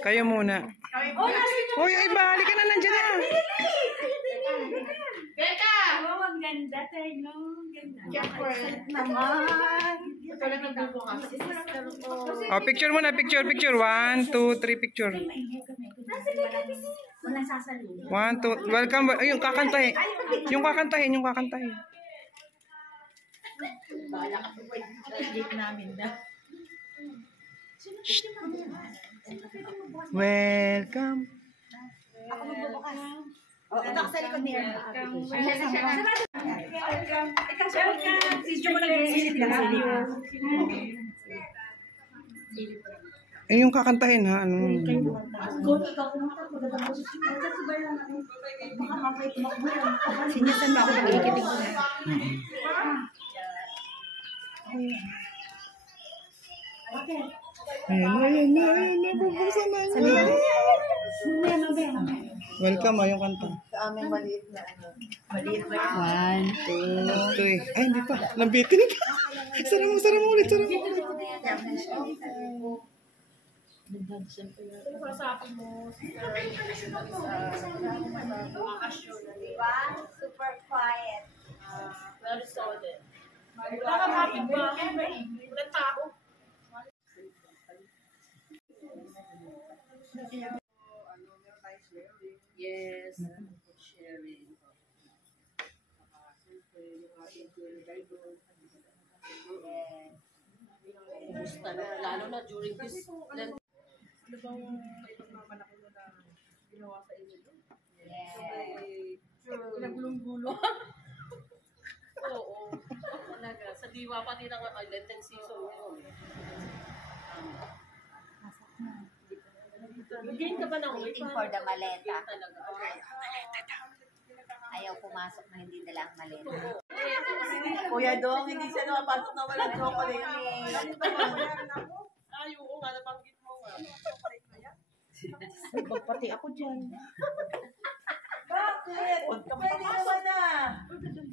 Kayo muna. Uy, ay balik ka na, nandiyan na. Beka! Oh, ang ganda tayo, no? Ganda. Naman. Oh, picture muna, picture. 1, 2, 3, picture. Walang sasaluhin. 1, 2, welcome. Ayun, kakantahin. Yung kakantahin. Bala ka po translate namin na. Welcome. Ako magbubukas. Ito ako sa likod niya. Eh, yung kakantahin ha, ano? Sinyasan ba ako nag-iikitig ko na? Ayan na, bubuksan na. Welcome yung kanta. Sa aming maliit na ano. Maliit ba? 1, 2, 3. Ay, hindi pa. Lambitin ka. Sarang mo ulit. Super quiet. Very solid. Nakakapit ba? Walang tao. Yes. Sharing. Gusto na, lalo na during this Lent. Ano bang ipagmamalaki mo na ginawa sa inyo? Pinagulong-gulo. Oo. Talaga. Sa diwa pati ng Lenten season yun. Game ka ba na ulit? Waiting for the maleta. Talaga. Ayaw pumasok na hindi dala ang maleta. Kuya Dong, hindi siya nakapasok na walang chocolate. Ay, oo nga. Nabanggit mo nga. Pagpati ako dyan. Bakit? Pwede naman na.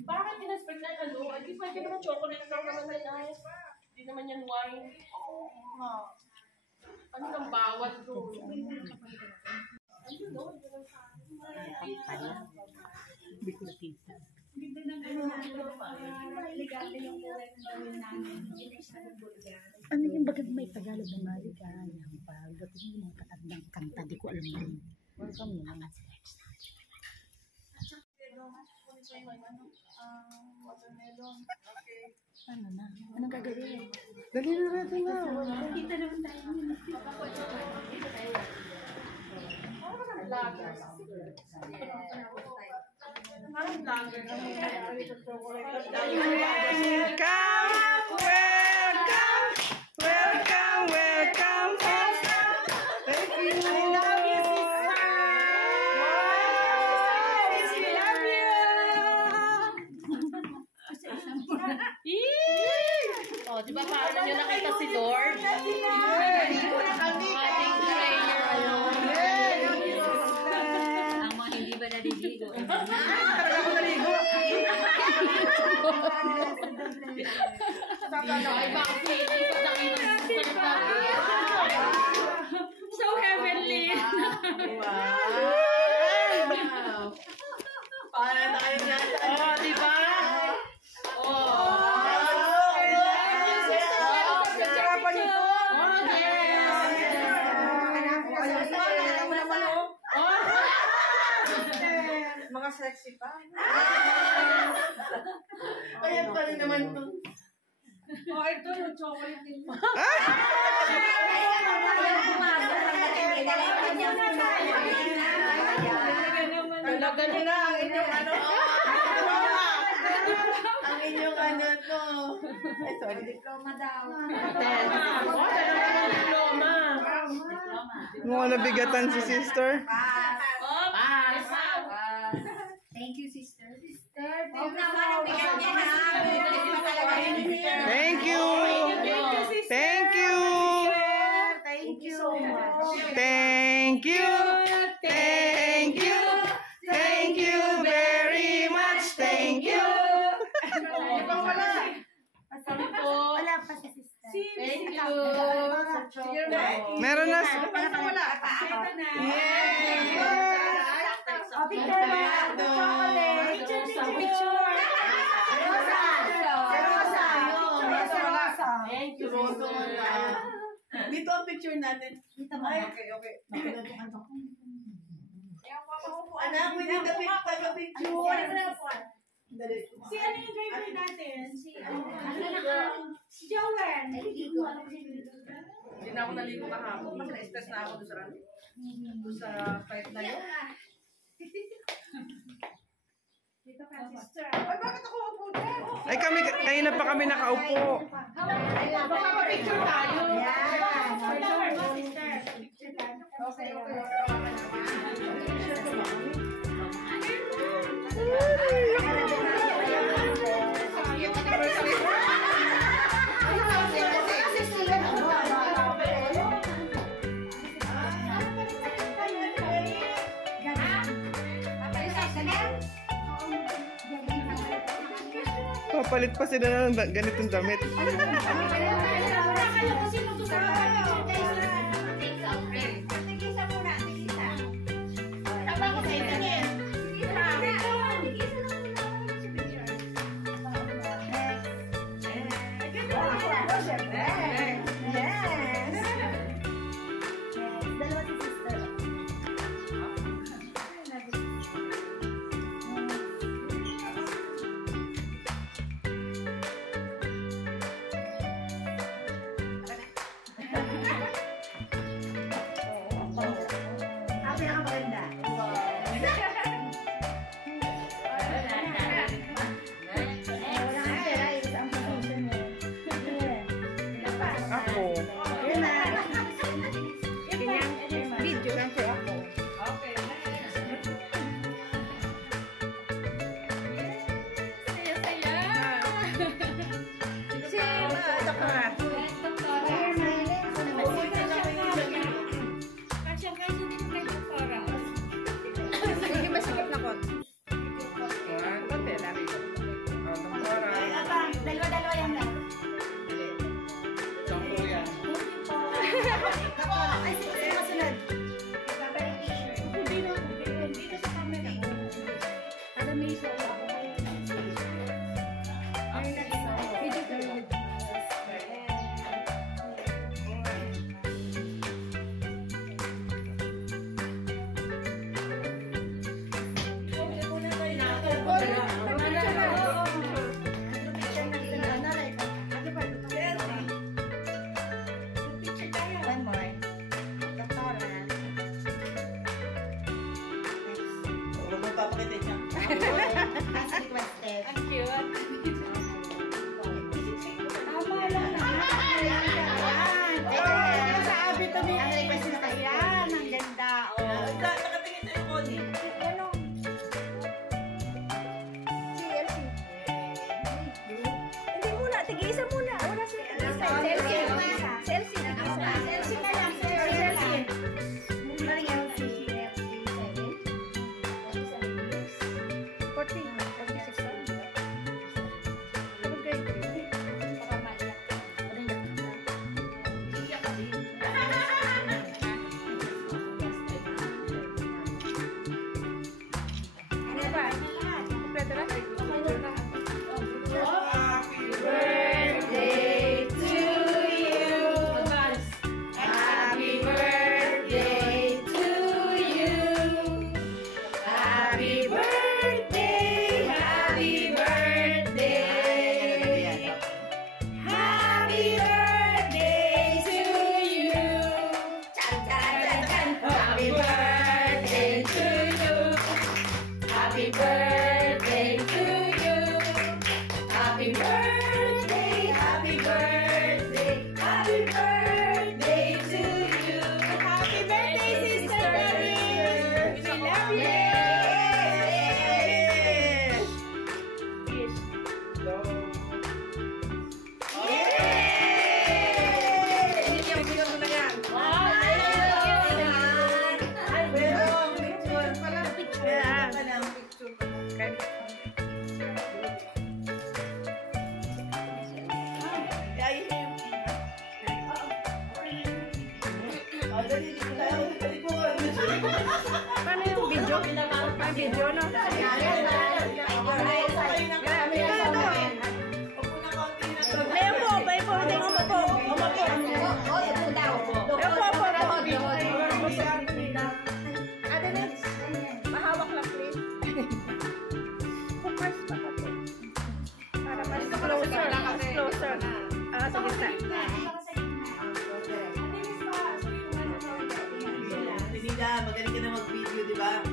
Bakit in-expect na ano? At least may naman chocolate lang naman na yan. Hindi naman yan wine. Ano nang bawal doon? Ano yung bagay may Tagalog na maligayang pagdating mo katandang kanta, di ko alam na yun. Welcome mo naman. Ano na? Anong gagawin? Dali na natin na. Kita naman tayo. Welcome. Thank you. Oh, di ba paano nyo nakita si Lord? Ating prayer. Ang mga hindi ba naliligo? Ay, bakit? So heavenly. Wow! Para na kayo nasa. Oh, di ba? Mga sexy pa. Ayan pa rin naman ito. Oh, ito yung chocolate din. Talaga nyo na ang inyong ano. Ang inyong ano to. Ay, sorry. Diploma daw. Diploma. Mga nabigatan si sister. Pass. Thank you, sister. Huwag naman ang bigat niya na. Thank you. Thank you so much. Thank you very much. Thank you. Wala pa si sister. Thank you. Meron na. Wala. Picture mo. Chocolate. Picture. Rosa. Thank you, Rosa. sister. Dito ang picture natin. Ay, okay. Anak, we need the picture. Dali. Si ano yung driver natin? Si Joel. Hindi na ako naligo kahapon. Kasi na-stress na ako doon sa run. Doon sa fight na yun. Dito ka, sister. Ay, bakit ako upo din? Ay, kayo na pa kami nakaupo. Picture tayo. Papalit pa sila ng ganitong damit. Ako. Video. Siyempre ako. Okay. Ito ka. Sige, masikip na ko. Konti lang. Dalawa yan lang. Sampo yan. Ay, sige, masunod. Dito sa camera. Ada may isa. Video ka. One more. Huwag mo papakita siya. As requested. Ang cute. Tama lang. Ayan. Sabi to ni Ang request na kayo. Ayan, ang ganda. Oh. Nakatingin tayo ko din. Hindi muna, tig-isa muna. Wala si Selfie. Selfie, tig-isa. Selfie na lang. Selfie. Dali, dito tayo. Dali ko. video? May video, no? May upo, may upo, may upo. Umupo. Ate Nets, mahawak lang please. Focus pa kasi. Para mas closer. Closer. Sa gitna. Pinida, magaling ka na mag-video, di ba?